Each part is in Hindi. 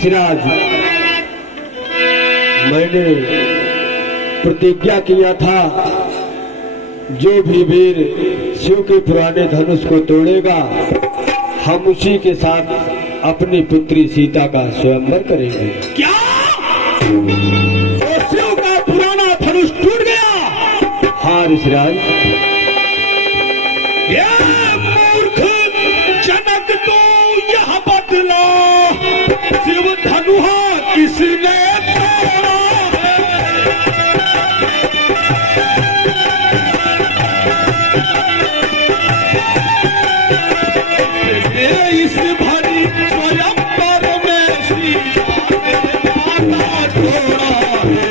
ऋषिराज, मैंने प्रतिज्ञा किया था जो भी वीर शिव के पुराने धनुष को तोड़ेगा हम उसी के साथ अपनी पुत्री सीता का स्वयंवर करेंगे। क्या तो शिव का पुराना धनुष टूट गया? हाँ ऋषिराज। ये मूर्ख जनक तो यह बदला शिव धनुहा किसने तोड़ा है? इस भरी स्वयंवर में सीता ने माता छोड़ा है।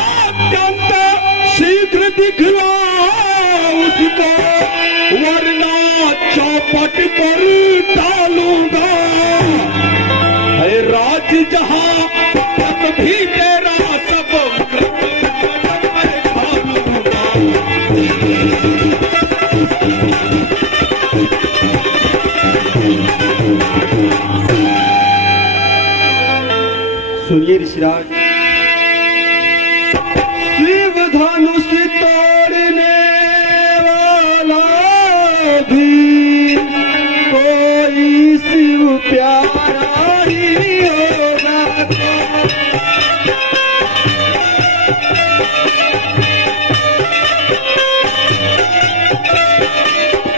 अत्यंत शीघ्र दिखला उसको वरना चौपट पर डालूंगा। है राज जहां तब भी तेरा सब मैं खा लूंगा। सुनिए ऋषिराज, शिव धनुष तोड़ने वाला भी कोई शिव प्यारा ही होगा।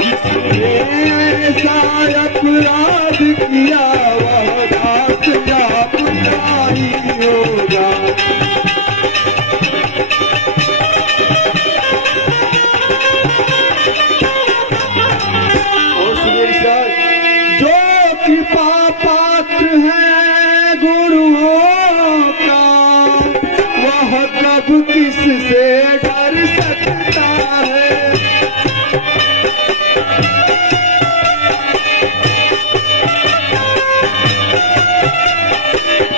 जिसने ऐसा अपराध किया वह दास या पुत्रा ही होगा। जो कृपा पात्र है गुरुओं का वह कब किससे डर सकता है?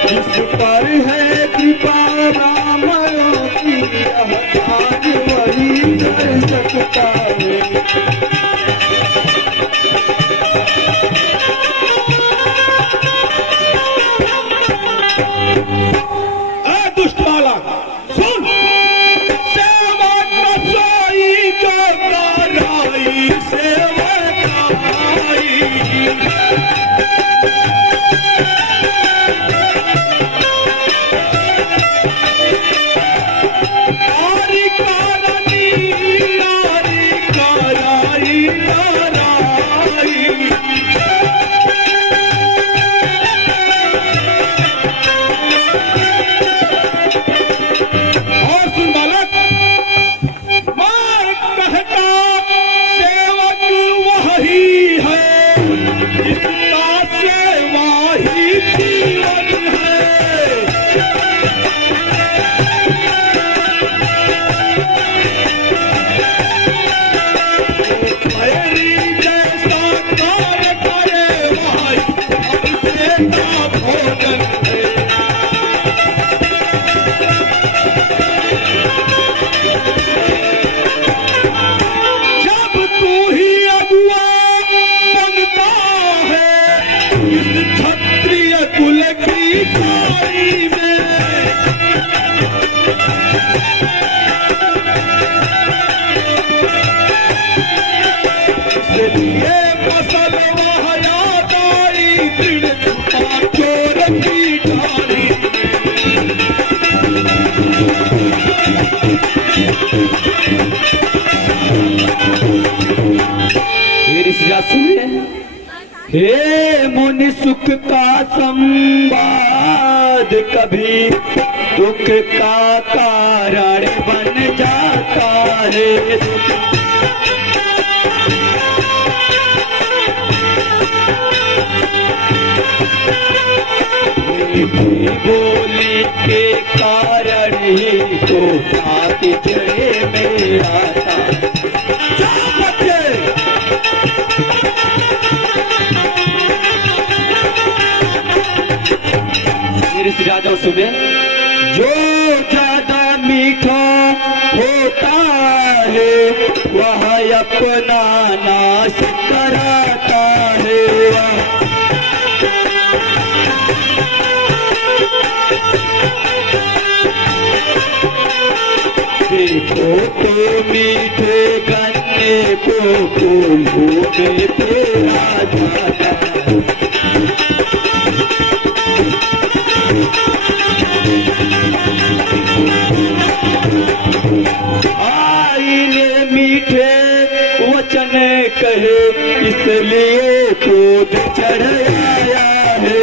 जिस पर है कृपा रामायण की यह काज वही कर सकता है। दुष्ट बालक सुन, सेवक रसोई जो कराई सेवक आई। आरी कारणी आरी कराई नाराई। और सुन बालक, मैं कहता सेवक वही है जिसका सेवा ही जीवन है। मेरी जैसा कार्य करे भाई हमसे का भोजन है। जब तू ही अगुआ बनता है इस क्षत्रिय कुल की कारी में, इसलिए फसल वह याद आई दृढ़ छुपा चोर की ढाली। ऋषिराज सुनिए। हे मुनि सुख का संवाद कभी दुख का कारण बन जाता है। बोली के कारण ही तो साथ जड़े में आता। ऋषिराज सुने, जो ज्यादा मीठा होता है वह अपना नाश कराता है। देखो तो मीठे गन्ने को फूलों में फेरा जाता है। आईने मीठे वचन कहे इसलिए क्रोध चढ़ आया है।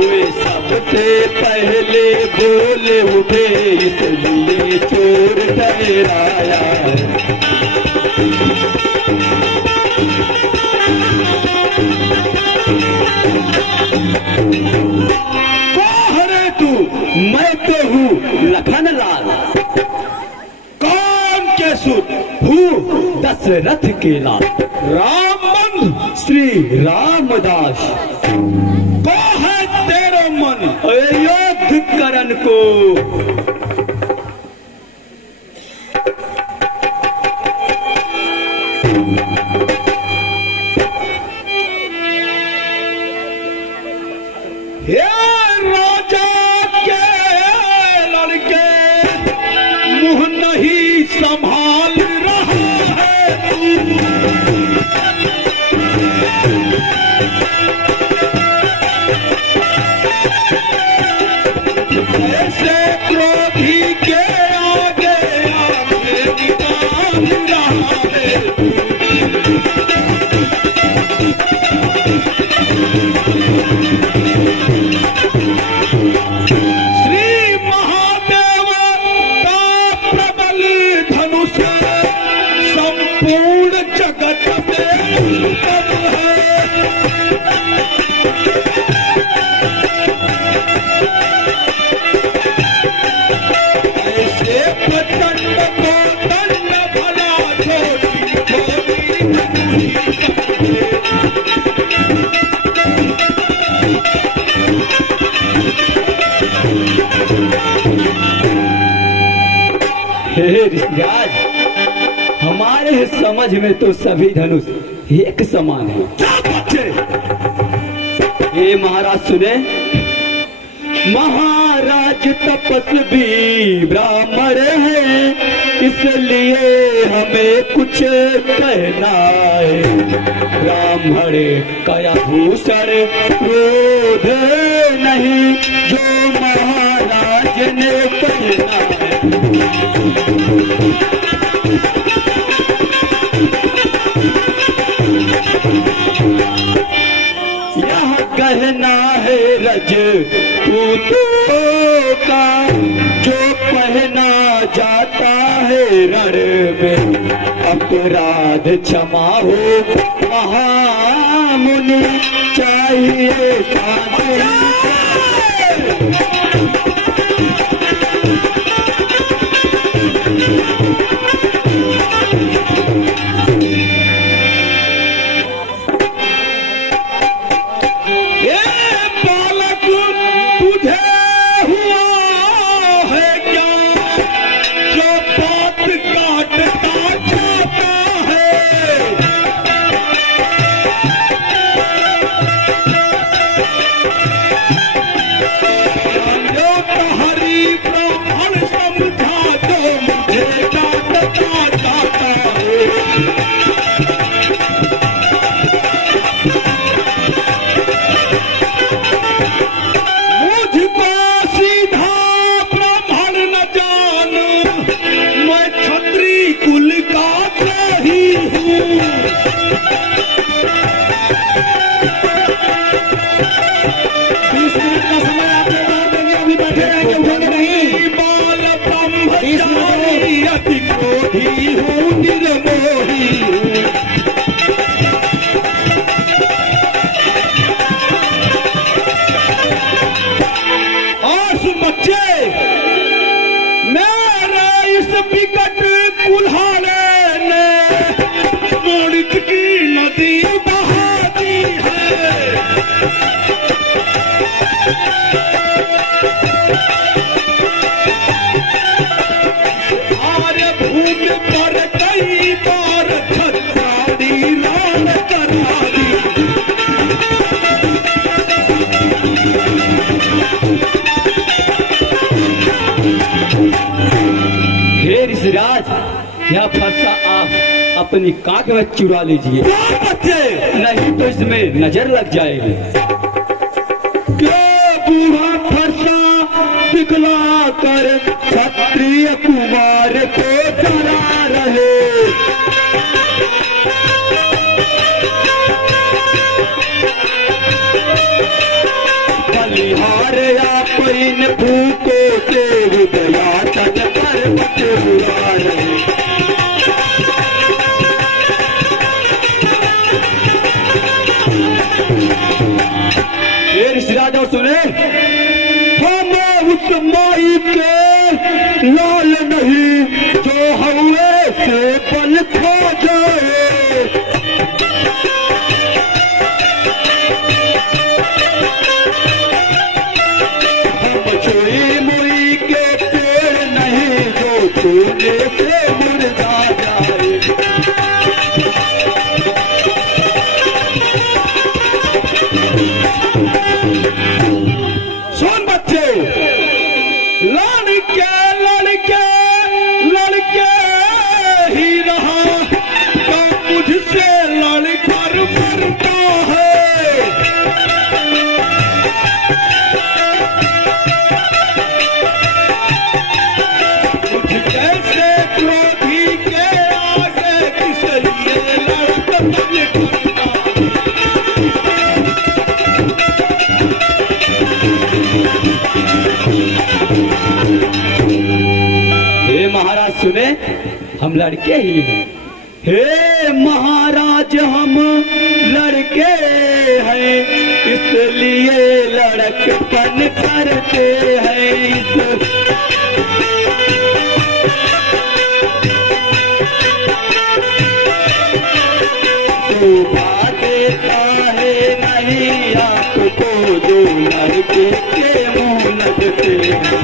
वे सबसे पहले बोले उठे इसलिए चोर ठहराया है। मैं तो हूँ लखनलाल। कौन के सुत हूँ दशरथ के लाल। रामबंधु श्री रामदास। को है तेरा मन अयोध्या करण को। नहीं संभाल रहा है ऐसे क्रोधी के आगे आगे निकाल रहा है। संपूर्ण जगत में है। ऐसे प्रचंड को दंड भला छोटी छोटी। हे ऋषिराज, हमारे समझ में तो सभी धनुष एक समान है। क्या बच्चे? ये महाराज सुने। महाराज तपस्वी ब्राह्मण है इसलिए हमें कुछ कहना है। ब्राह्मण कया भूषण क्रोध नहीं जो महाराज ने कहना है। यह कहना है रज पूतों का जो पहना जाता है रण में। अपराध क्षमा हो महामुनि चाहिए की नदी बहा दी है। हे ऋषिराज, यह फरसा आप अपनी कांख में चुरा लीजिए। बच्चे नहीं तो इसमें नजर लग जाएगी। क्या बूढ़ा फरसा दिखला कर क्षत्रिय कुमार को डरा रहे। बलिहार आप इन भूखों से उदया तन पर्वत उड़ा रहे। हे ऋषिराज और सुने, हम उस माई के लाल नहीं जो हवे से बल खो जाए। हम चोरी मुई के पेड़ नहीं जो छूने से मुरझा जाए। सुन बच्चे, लड़के लड़के लड़के ही रहा तो मुझसे लड़कर मरता है। मुझ कैसे क्रोधी के आगे किस लिए लड़कर करता। हे महाराज सुने, हम लड़के ही हैं। हे महाराज, हम लड़के हैं इसलिए लड़कपन करते हैं। शोभा देता है नहीं आपको जो लड़के के मुंह लगते हैं।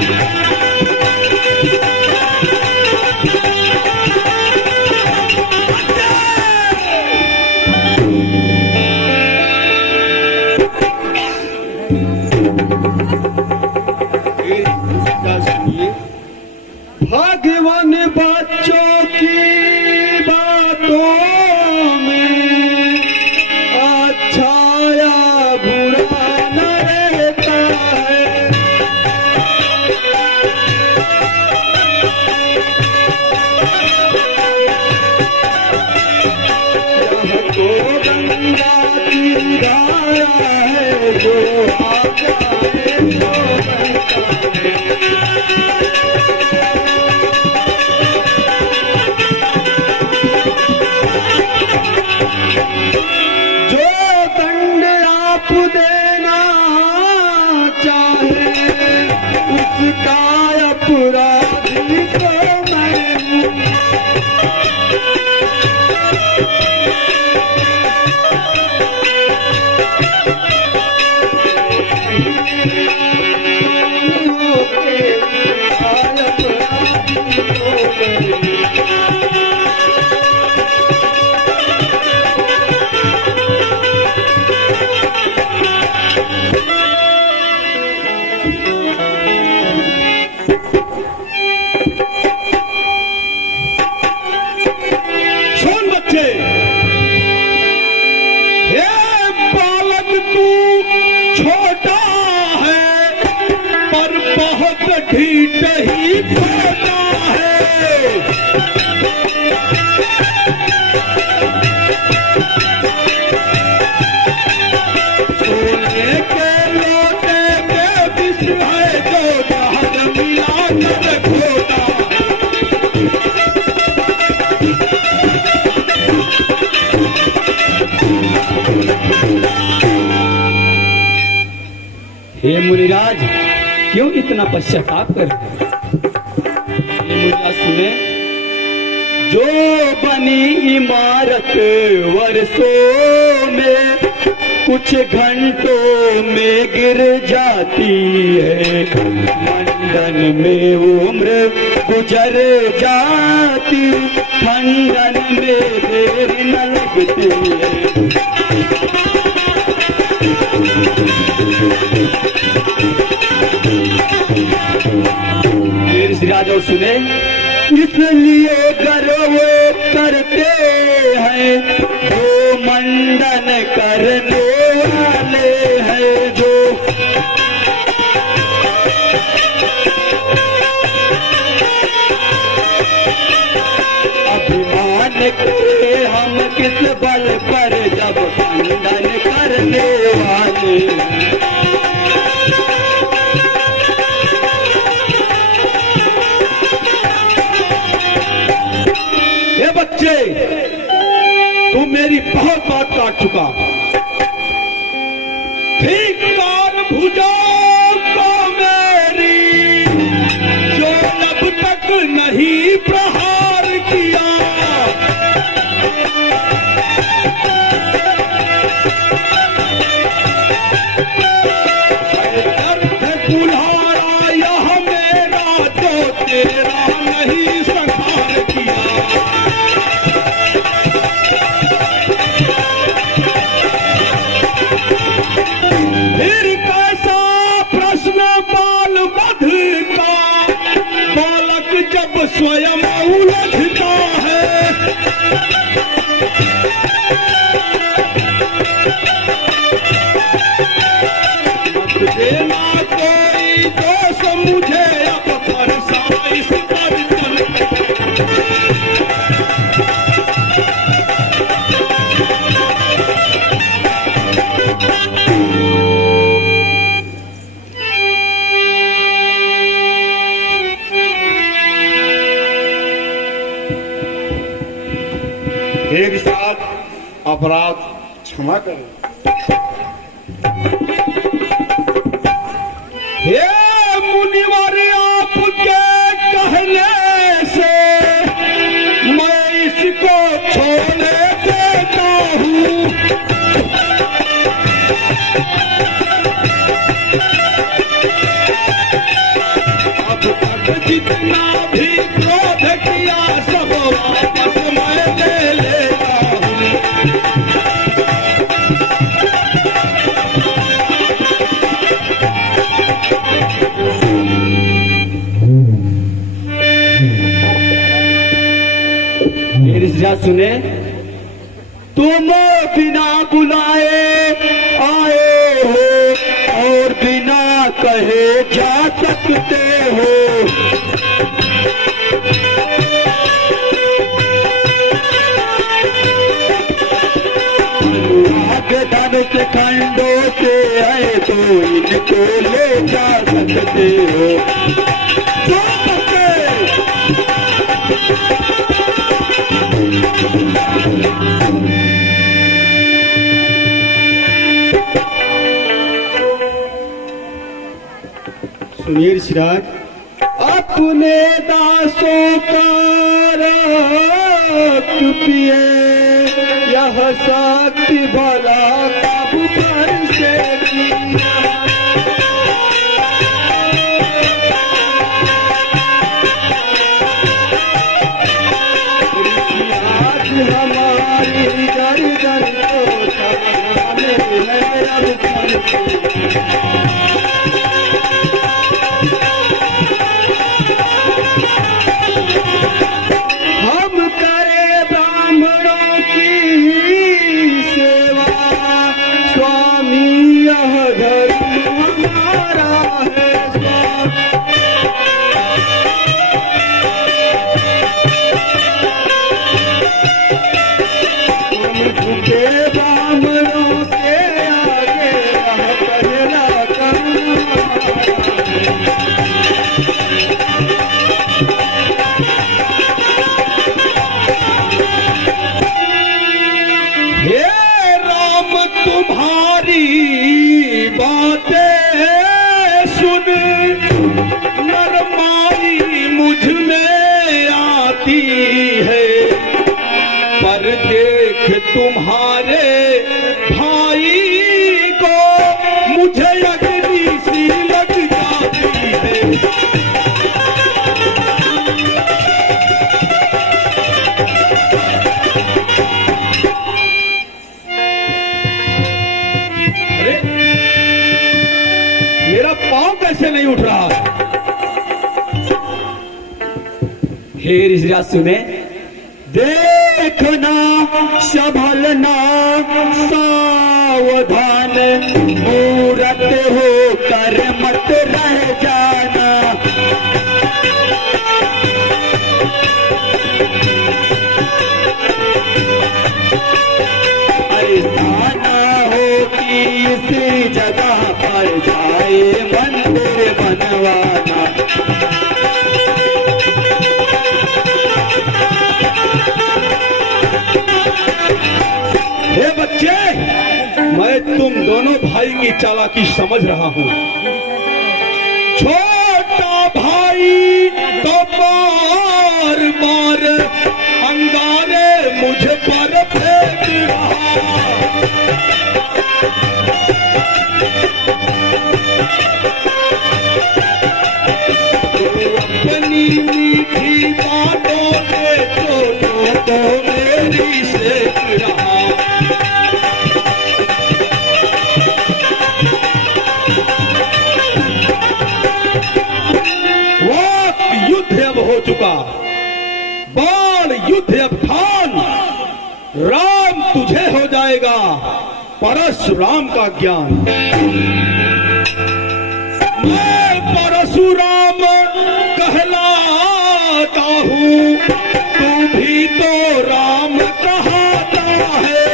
भगवान बच्चों की बातों में अच्छा या बुरा न रहता है। यह तो गंगा की धारा है जो आ जाए तो बहता है। देना चाहे उसका अपराधी को मैं। छोटा है पर बहुत ढीठ ही खोटा है। सोने के लोटे के विष है जो जहाज मिला कर खोटा। हे मुनिराज, क्यों इतना पश्चाताप कर रहे हैं? हे मुनिराज सुने, जो बनी इमारत वर्षों में कुछ घंटों में गिर जाती है। मंडन में उम्र गुजर जाती, खंडन में देर न लगती है। राजा सुने, इसलिए गर्व करते हैं जो मंडन करने वाले हैं, जो अभिमान के हम किस बल पर जब मंडन करने वाले। बच्चे तू मेरी बहुत बात काट चुका, धिक्कार भुजाओं को मेरी जो अब तक नहीं प्रहार किया। दर्द कुल्हाड़ा यह मेरा जो तेरा नहीं संहार किया। फिर कैसा प्रश्न बाल बध का, बालक जब स्वयं उलझता है। मत देना कोई दोष मुझे अब फरसाइश पर चल। एक साथ अपराध क्षमा करें। हे मुनिवर आपके कहने से मैं इसको छोड़ देता हूँ। अब तक जितना भी क्रोध किया सब वापस मैं ले लेता हूँ। सुने, तुम बिना बुलाए आए हो और बिना कहे जा सकते हो। धनुष खंडों से आए तो इनको ले जा सकते हो। सुनिए ऋषिराज, अपने दासों का रक्त पिए, यह शक्ति भला कब पर से किया। आज हमारी गर्दन को थामे है अब हम करे ब्राह्मणों की सेवा, स्वामी यह धर्म हमारा है। हम झुके ब्राह्मणों के आगे, यह पहला करना। तुम्हारी बातें सुन नरमाई मुझ में आती है, पर देख तुम्हारे भाई को मुझे अग्नि सी लग जाती है। पांव कैसे नहीं उठ रहा? हे ऋषिराज सुने, देखना संभलना सावधान, मूरत हो कर मत रह जाना। ऐसा ना हो कि इसी जगह पर जाए मंदिर बनवाना। हे बच्चे, मैं तुम दोनों भाई की चालाकी समझ रहा हूँ। छोटा भाई तो बार बार अंगारे मुझ पर फेंक रहा, अपनी मीठी बातों से तो मेरी सेक रहा। युद्ध अब हो चुका, बाण युद्ध अब ठान। राम तुझे हो जाएगा परशुराम का ज्ञान। मैं परशुराम कहलाता हूँ, तू भी तो राम कहता है।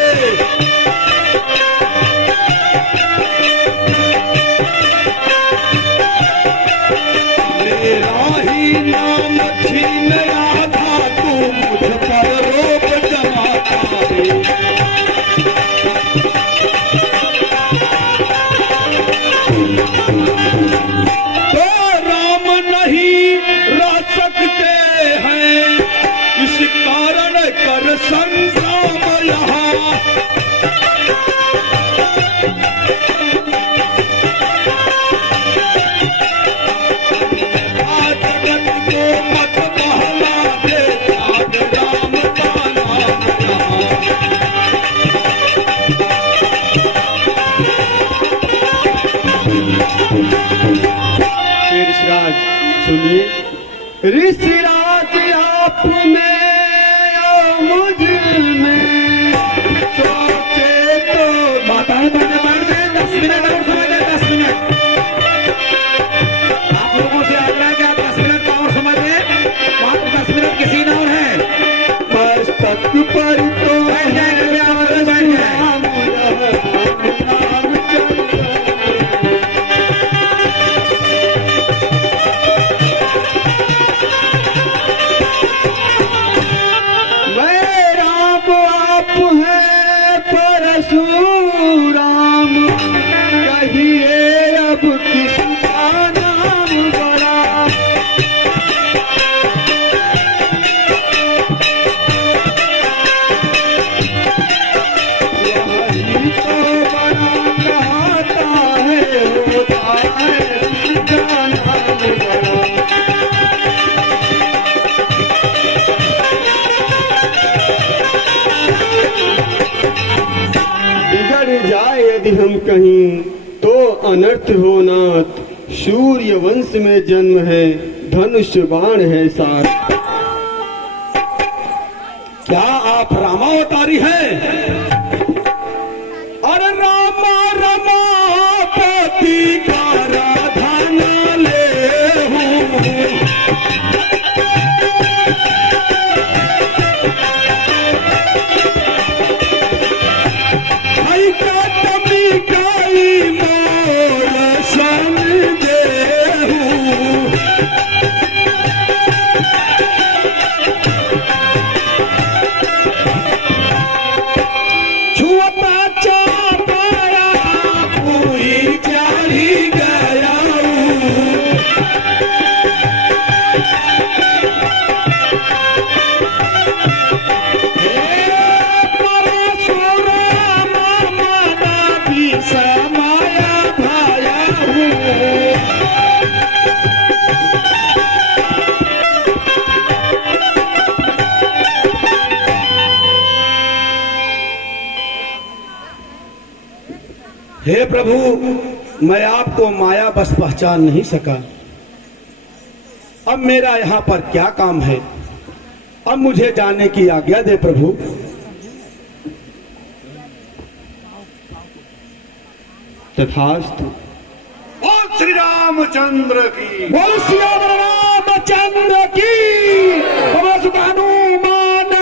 मेरा ही नाम छीन आधा, तू मुझ पर रोक जमाता है। तो राम नहीं रह सकते हैं, इस कारण कर संग्राम यहाँ। जगत को मत बहला दे, आज राम का नाम यहाँ। ऋषिराज सुनिए, ऋषिराज आप में और मुझ में सोचे तो माता 10 मिनट और समय दे, 10 मिनट। आप लोगों से आग्रह है कि आप 10 मिनट का और समय दें, मात्र 10 मिनट किसी न और है। मस्तक पर तो बैठ जाएंगे, बैठ जाए। परशुराम कहिए अब किसका नाम बड़ा। यही तो बड़ा कहता है, होता है किसका नाम बड़ा। बिगड़ जाए यदि हम कहीं तो अनर्थ हो नाथ, सूर्य वंश में जन्म है, धनुष बाण है साथ। क्या आप रामावतारी हैं? अरे रामा रमापति का राधन ले हूँ। हे प्रभु, मैं आपको माया बस पहचान नहीं सका। अब मेरा यहाँ पर क्या काम है? अब मुझे जाने की आज्ञा दे प्रभु। तथास्तु। बोल श्री रामचंद्र की। बोल श्री रामचंद्र की।